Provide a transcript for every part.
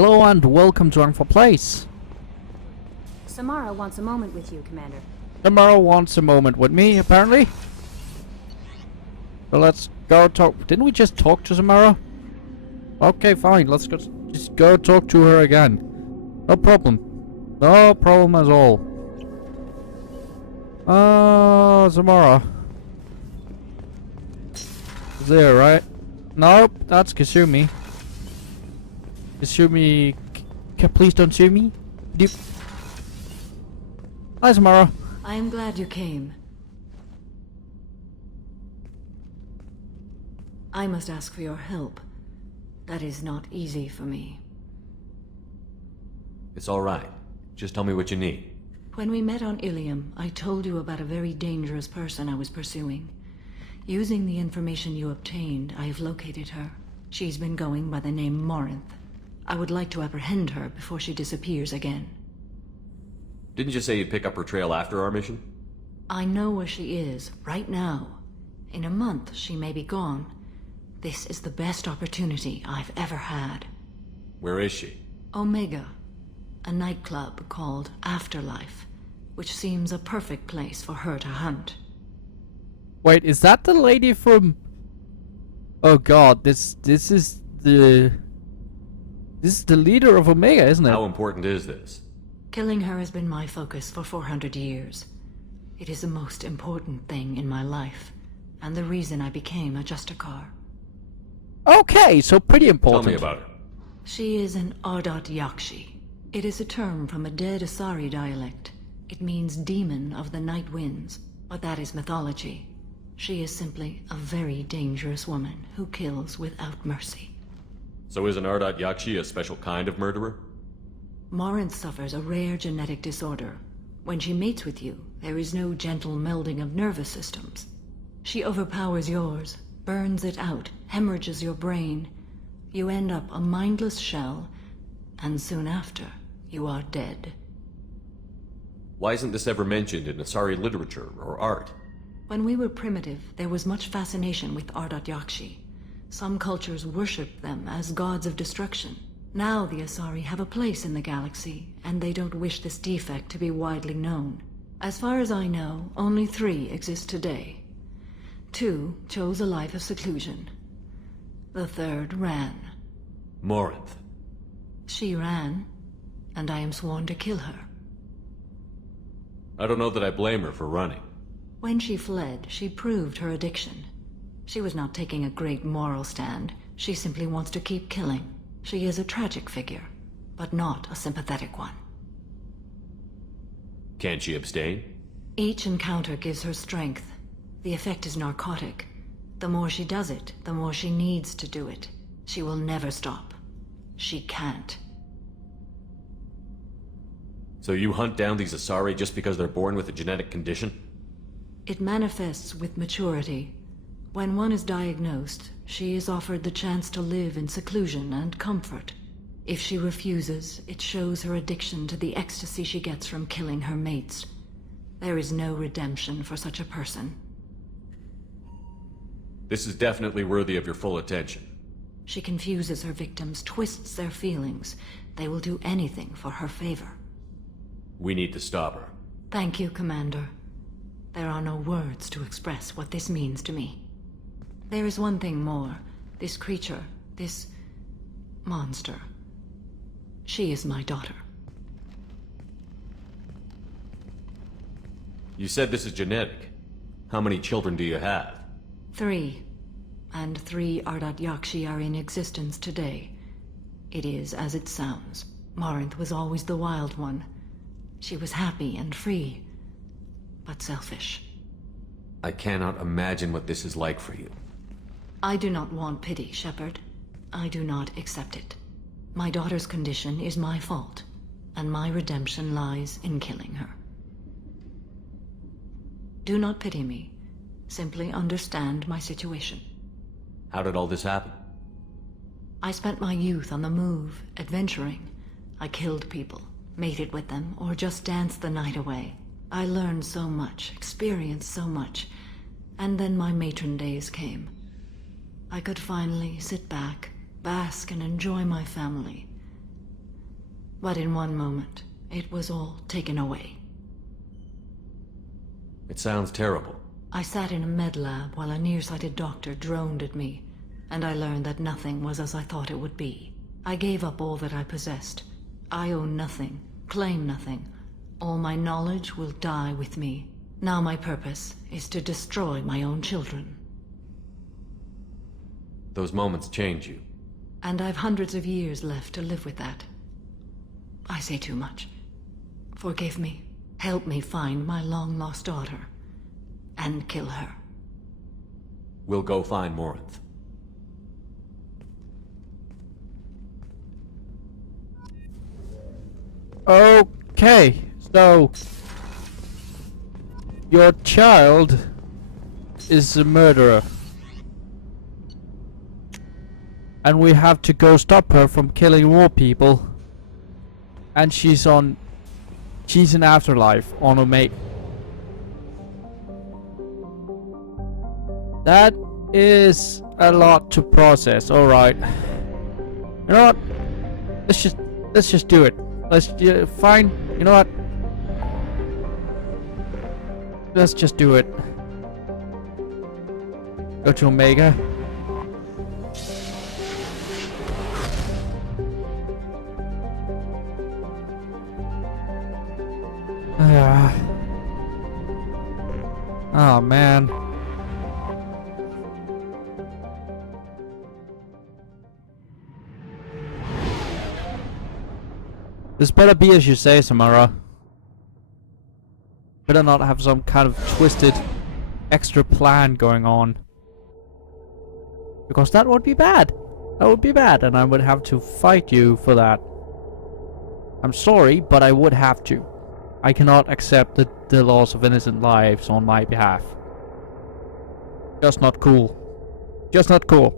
Hello and welcome to Armful Place. Samara wants a moment with you, Commander. Samara wants a moment with me, apparently. So let's go talk. Didn't we just talk to Samara? Okay, fine. Let's go. Just go talk to her again. No problem. No problem at all. Samara. There, right? Nope, that's Kasumi. Kasumi, please don't sue me. Hi, Samara. I am glad you came. I must ask for your help. That is not easy for me. It's all right. Just tell me what you need. When we met on Ilium, I told you about a very dangerous person I was pursuing. Using the information you obtained, I have located her. She's been going by the name Morinth. I would like to apprehend her before she disappears again. Didn't you say you'd pick up her trail after our mission? I know where she is, right now. In a month, she may be gone. This is the best opportunity I've ever had. Where is she? Omega, a nightclub called Afterlife, which seems a perfect place for her to hunt. Wait, is that the lady from... Oh god, this is the... This is the leader of Omega, isn't it? How important is this? Killing her has been my focus for 400 years. It is the most important thing in my life, and the reason I became a Justicar. Okay, so pretty important. Tell me about her. She is an Ardat Yakshi. It is a term from a dead Asari dialect. It means demon of the night winds, but that is mythology. She is simply a very dangerous woman who kills without mercy. So is an Ardat Yakshi a special kind of murderer? Morinth suffers a rare genetic disorder. When she mates with you, there is no gentle melding of nervous systems. She overpowers yours, burns it out, hemorrhages your brain. You end up a mindless shell, and soon after, you are dead. Why isn't this ever mentioned in Asari literature or art? When we were primitive, there was much fascination with Ardat Yakshi. Some cultures worshipped them as gods of destruction. Now the Asari have a place in the galaxy, and they don't wish this defect to be widely known. As far as I know, only 3 exist today. 2 chose a life of seclusion. The 3rd ran. Morinth. She ran, and I am sworn to kill her. I don't know that I blame her for running. When she fled, she proved her addiction. She was not taking a great moral stand. She simply wants to keep killing. She is a tragic figure, but not a sympathetic one. Can't she abstain? Each encounter gives her strength. The effect is narcotic. The more she does it, the more she needs to do it. She will never stop. She can't. So you hunt down these Asari just because they're born with a genetic condition? It manifests with maturity. When one is diagnosed, she is offered the chance to live in seclusion and comfort. If she refuses, it shows her addiction to the ecstasy she gets from killing her mates. There is no redemption for such a person. This is definitely worthy of your full attention. She confuses her victims, twists their feelings. They will do anything for her favor. We need to stop her. Thank you, Commander. There are no words to express what this means to me. There is one thing more. This creature, this monster. She is my daughter. You said this is genetic. How many children do you have? 3. And 3 Ardat Yakshi are in existence today. It is as it sounds. Morinth was always the wild one. She was happy and free, but selfish. I cannot imagine what this is like for you. I do not want pity, Shepard. I do not accept it. My daughter's condition is my fault, and my redemption lies in killing her. Do not pity me. Simply understand my situation. How did all this happen? I spent my youth on the move, adventuring. I killed people, mated with them, or just danced the night away. I learned so much, experienced so much, and then my matron days came. I could finally sit back, bask and enjoy my family. But in one moment, it was all taken away. It sounds terrible. I sat in a med lab while a nearsighted doctor droned at me, and I learned that nothing was as I thought it would be. I gave up all that I possessed. I own nothing, claim nothing. All my knowledge will die with me. Now my purpose is to destroy my own children. Those moments change you. And I've hundreds of years left to live with that. I say too much. Forgive me. Help me find my long-lost daughter. And kill her. We'll go find Morinth. Okay, so your child is a murderer. And we have to go stop her from killing more people. And she's in Afterlife on Omega. That is a lot to process. Alright. You know what? Let's just do it. Fine. You know what? Let's just do it. Go to Omega. Oh man. This better be as you say, Samara. Better not have some kind of twisted extra plan going on. Because that would be bad. That would be bad, and I would have to fight you for that. I'm sorry, but I would have to. I cannot accept the loss of innocent lives on my behalf. Just not cool. Just not cool.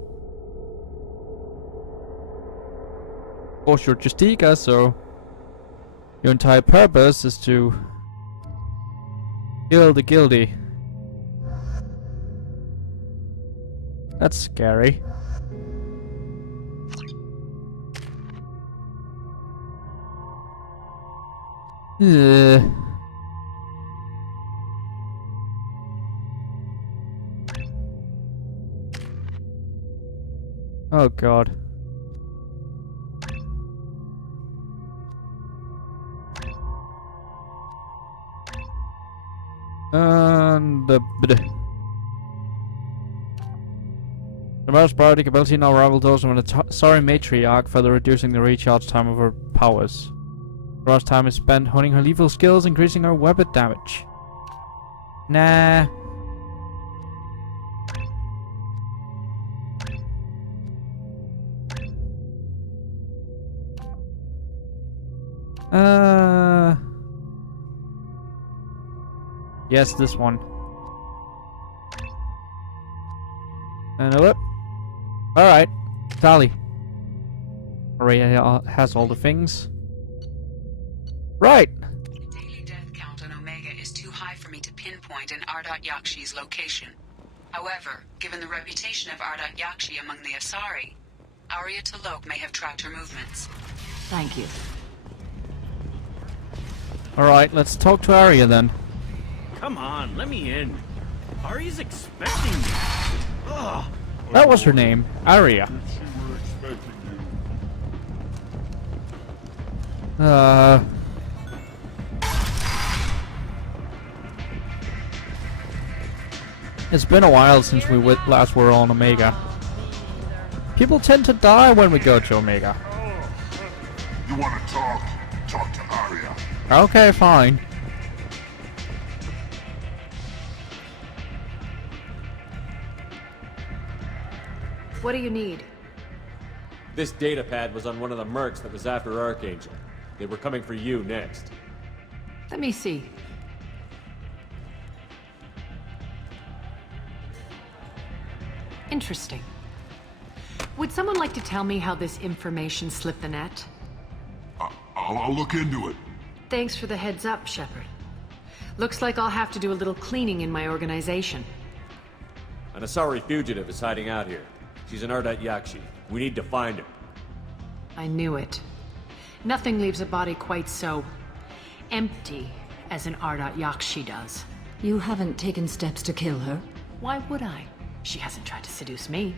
Of course, you're Justica, so your entire purpose is to kill the guilty. That's scary. Ugh. Oh god. And the most priority ability now rival those when sorry Matriarch, further reducing the recharge time of her powers. Ross time is spent honing her lethal skills, increasing her weapon damage. Nah. Yes, this one. And a whip. Alright. Tally. Araya has all the things. Right. The daily death count on Omega is too high for me to pinpoint an Ardat Yakshi's location. However, given the reputation of Ardat Yakshi among the Asari, Arya T'Loak may have tracked her movements. Thank you. Alright, let's talk to Arya then. Come on, let me in. Arya's expecting me. Ugh. That was her name, Arya. It's been a while since we last were on Omega. People tend to die when we go to Omega. You want to talk? Talk to Arya. Okay, fine. What do you need? This data pad was on one of the mercs that was after Archangel. They were coming for you next. Let me see. Interesting. Would someone like to tell me how this information slipped the net? I'll look into it. Thanks for the heads up, Shepard. Looks like I'll have to do a little cleaning in my organization. An Asari fugitive is hiding out here. She's an Ardat Yakshi. We need to find her. I knew it. Nothing leaves a body quite so empty as an Ardat Yakshi does. You haven't taken steps to kill her? Why would I? She hasn't tried to seduce me.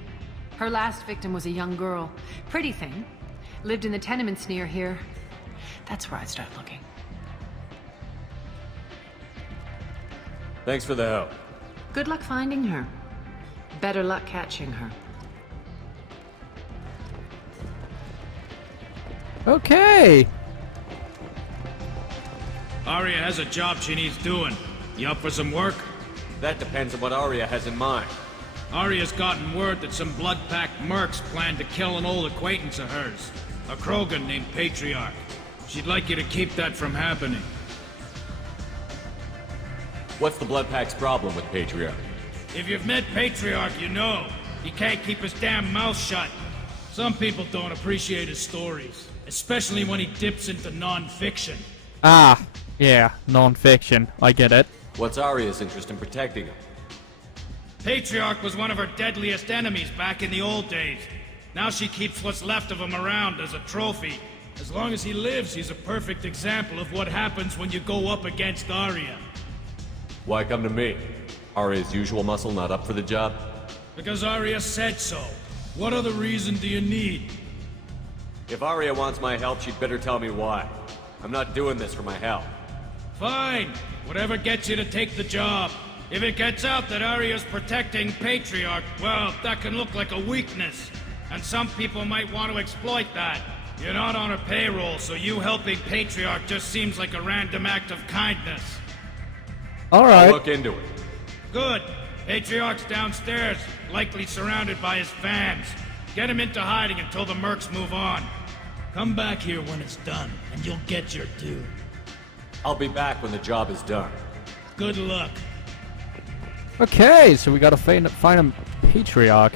Her last victim was a young girl. Pretty thing. Lived in the tenements near here. That's where I'd start looking. Thanks for the help. Good luck finding her. Better luck catching her. Okay. Arya has a job she needs doing. You up for some work? That depends on what Arya has in mind. Arya's gotten word that some blood-packed mercs plan to kill an old acquaintance of hers. A Krogan named Patriarch. She'd like you to keep that from happening. What's the Blood Pack's problem with Patriarch? If you've met Patriarch, you know. He can't keep his damn mouth shut. Some people don't appreciate his stories. Especially when he dips into non-fiction. Ah, yeah, non-fiction. I get it. What's Arya's interest in protecting him? Patriarch was one of her deadliest enemies back in the old days. Now she keeps what's left of him around as a trophy. As long as he lives, he's a perfect example of what happens when you go up against Arya. Why come to me? Arya's usual muscle not up for the job? Because Arya said so. What other reason do you need? If Arya wants my help, she'd better tell me why. I'm not doing this for my help. Fine. Whatever gets you to take the job. If it gets out that Arya's protecting Patriarch, well, that can look like a weakness. And some people might want to exploit that. You're not on her payroll, so you helping Patriarch just seems like a random act of kindness. All I'll right. look into it. Good. Patriarch's downstairs, likely surrounded by his fans. Get him into hiding until the mercs move on. Come back here when it's done, and you'll get your due. I'll be back when the job is done. Good luck. Okay, so we gotta find a Patriarch.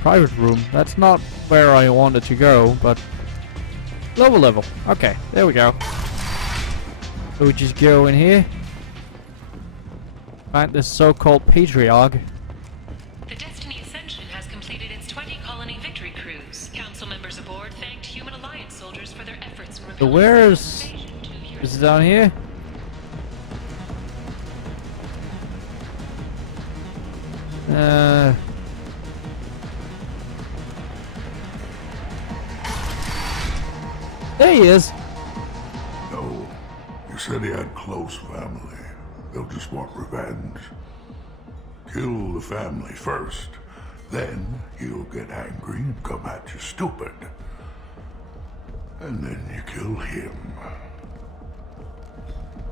Private room. That's not where I wanted to go, but level. Okay, there we go. So we just go in here. Find this so-called Patriarch. The Destiny Ascension has completed its 20-colony victory cruise. Council members aboard thanked Human Alliance soldiers for their efforts in So repelling where is... Seth's invasion 2 years Is it down here? There he is. No. You said he had close family. They'll just want revenge. Kill the family first. Then he'll get angry and come at you stupid. And then you kill him.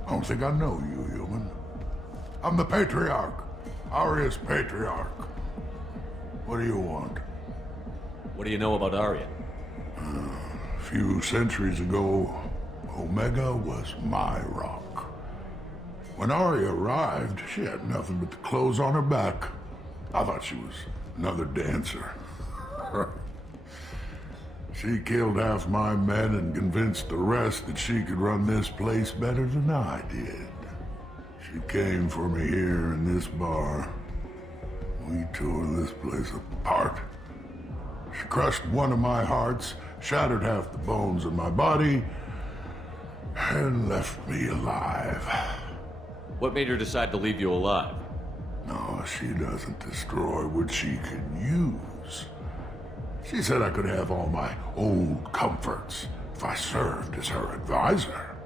I don't think I know you, human. I'm the Patriarch. Arya's Patriarch. What do you want? What do you know about Arya? A few centuries ago, Omega was my rock. When Arya arrived, she had nothing but the clothes on her back. I thought she was another dancer. She killed half my men and convinced the rest that she could run this place better than I did. She came for me here in this bar. We tore this place apart. She crushed one of my hearts, shattered half the bones in my body, and left me alive. What made her decide to leave you alive? No, she doesn't destroy what she can use. She said I could have all my old comforts if I served as her advisor.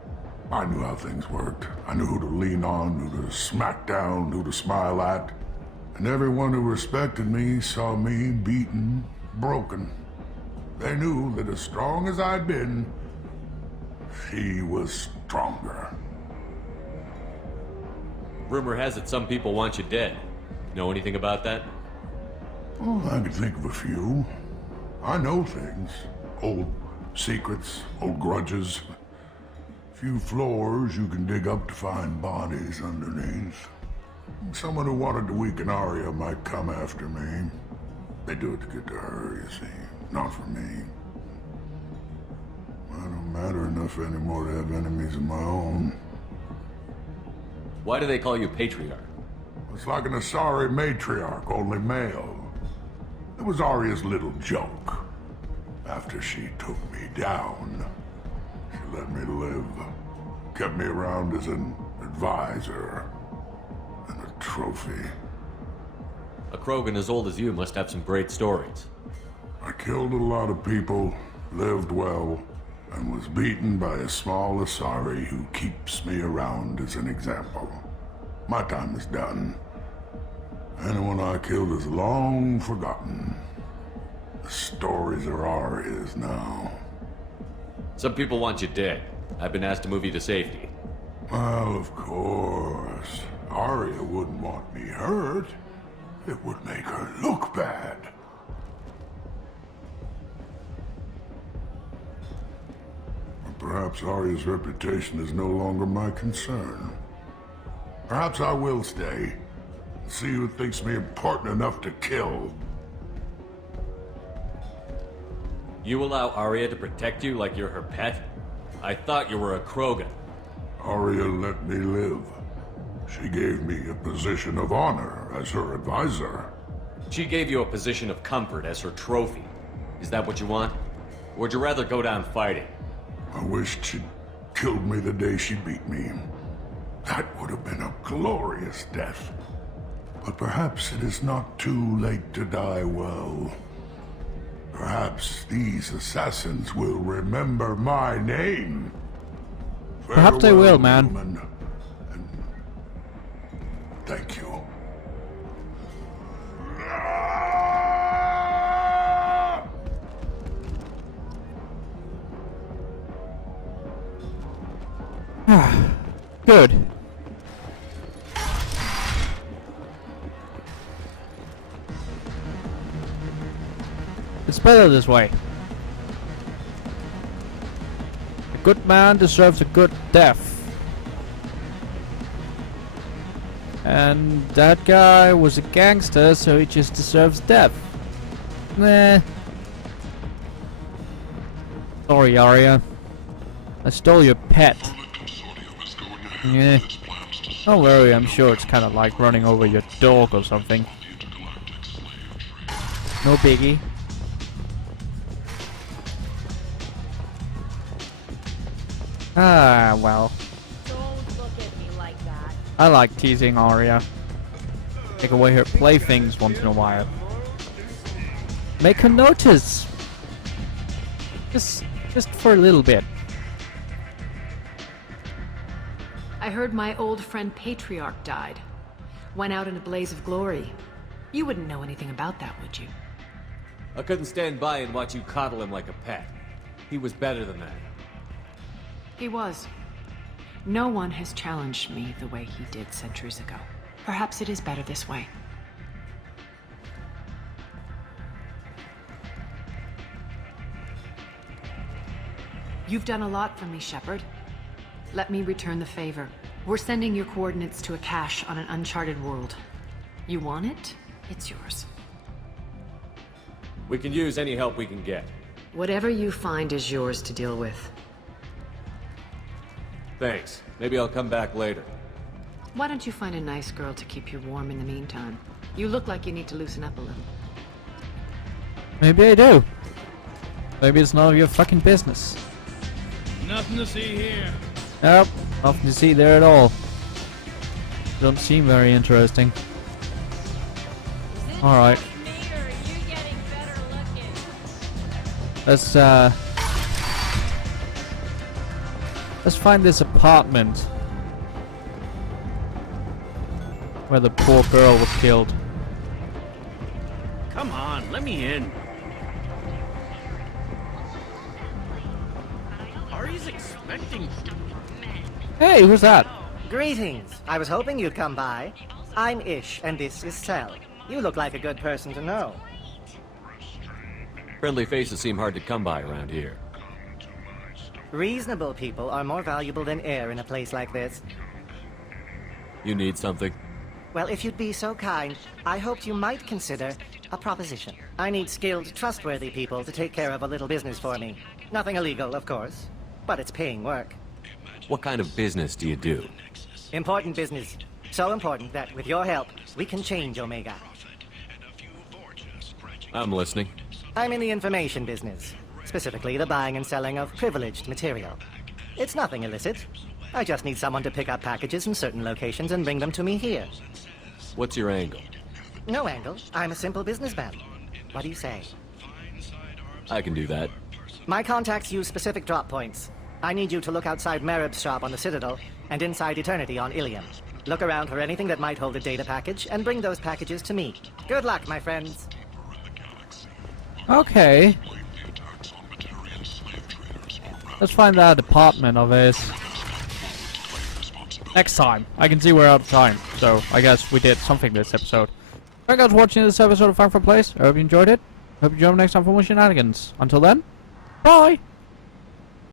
I knew how things worked. I knew who to lean on, who to smack down, who to smile at. And everyone who respected me saw me beaten, broken. They knew that as strong as I'd been, she was stronger. Rumor has it some people want you dead. Know anything about that? Oh, I could think of a few. I know things. Old secrets, old grudges. Few floors you can dig up to find bodies underneath. Someone who wanted to weaken Arya might come after me. They do it to get to her, you see. Not for me. I don't matter enough anymore to have enemies of my own. Why do they call you Patriarch? It's like an Asari matriarch, only male. It was Arya's little joke. After she took me down, she let me live. Kept me around as an advisor and a trophy. A Krogan as old as you must have some great stories. I killed a lot of people, lived well, and was beaten by a small Asari who keeps me around as an example. My time is done. Anyone I killed is long forgotten. The stories are Arya's now. Some people want you dead. I've been asked to move you to safety. Well, of course. Arya wouldn't want me hurt. It would make her look bad. Or perhaps Arya's reputation is no longer my concern. Perhaps I will stay. See who thinks me important enough to kill. You allow Arya to protect you like you're her pet? I thought you were a Krogan. Arya let me live. She gave me a position of honor as her advisor. She gave you a position of comfort as her trophy. Is that what you want? Or would you rather go down fighting? I wished she'd killed me the day she beat me. That would have been a glorious death. But perhaps it is not too late to die well. Perhaps these assassins will remember my name. Perhaps they will, man. Human, and thank you. Good. It's better this way. A good man deserves a good death. And that guy was a gangster, so he just deserves death. Nah. Sorry, Arya. I stole your pet. Yeah. Don't worry, I'm sure it's kind of like running over your dog or something. No biggie. Ah, well. Don't look at me like that. I like teasing Arya. Take away her playthings once in a while. Make her notice. Just for a little bit. I heard my old friend Patriarch died. Went out in a blaze of glory. You wouldn't know anything about that, would you? I couldn't stand by and watch you coddle him like a pet. He was better than that. He was. No one has challenged me the way he did centuries ago. Perhaps it is better this way. You've done a lot for me, Shepard. Let me return the favor. We're sending your coordinates to a cache on an uncharted world. You want it? It's yours. We can use any help we can get. Whatever you find is yours to deal with. Thanks. Maybe I'll come back later. Why don't you find a nice girl to keep you warm in the meantime? You look like you need to loosen up a little. Maybe I do. Maybe it's none of your fucking business. Nothing to see here. Nope, nothing to see there at all. Don't seem very interesting. Alright. Let's find this apartment where the poor girl was killed. Come on, let me in. Ari's expecting. Hey, who's that? Greetings. I was hoping you'd come by. I'm Ish, and this is Sel. You look like a good person to know. Friendly faces seem hard to come by around here. Reasonable people are more valuable than air in a place like this. You need something? Well, if you'd be so kind, I hoped you might consider a proposition. I need skilled, trustworthy people to take care of a little business for me. Nothing illegal, of course, but it's paying work. What kind of business do you do? Important business. So important that, with your help, we can change Omega. I'm listening. I'm in the information business. Specifically, the buying and selling of privileged material. It's nothing illicit. I just need someone to pick up packages in certain locations and bring them to me here. What's your angle? No angle. I'm a simple businessman. What do you say? I can do that. My contacts use specific drop points. I need you to look outside Merib's shop on the Citadel and inside Eternity on Ilium. Look around for anything that might hold a data package and bring those packages to me. Good luck, my friends. Okay. Let's find that department of his. Next time. I can see we're out of time, so I guess we did something this episode. Thank you guys for watching this episode of Fun for Place. I hope you enjoyed it. Hope you join me next time for more shenanigans. Until then, bye!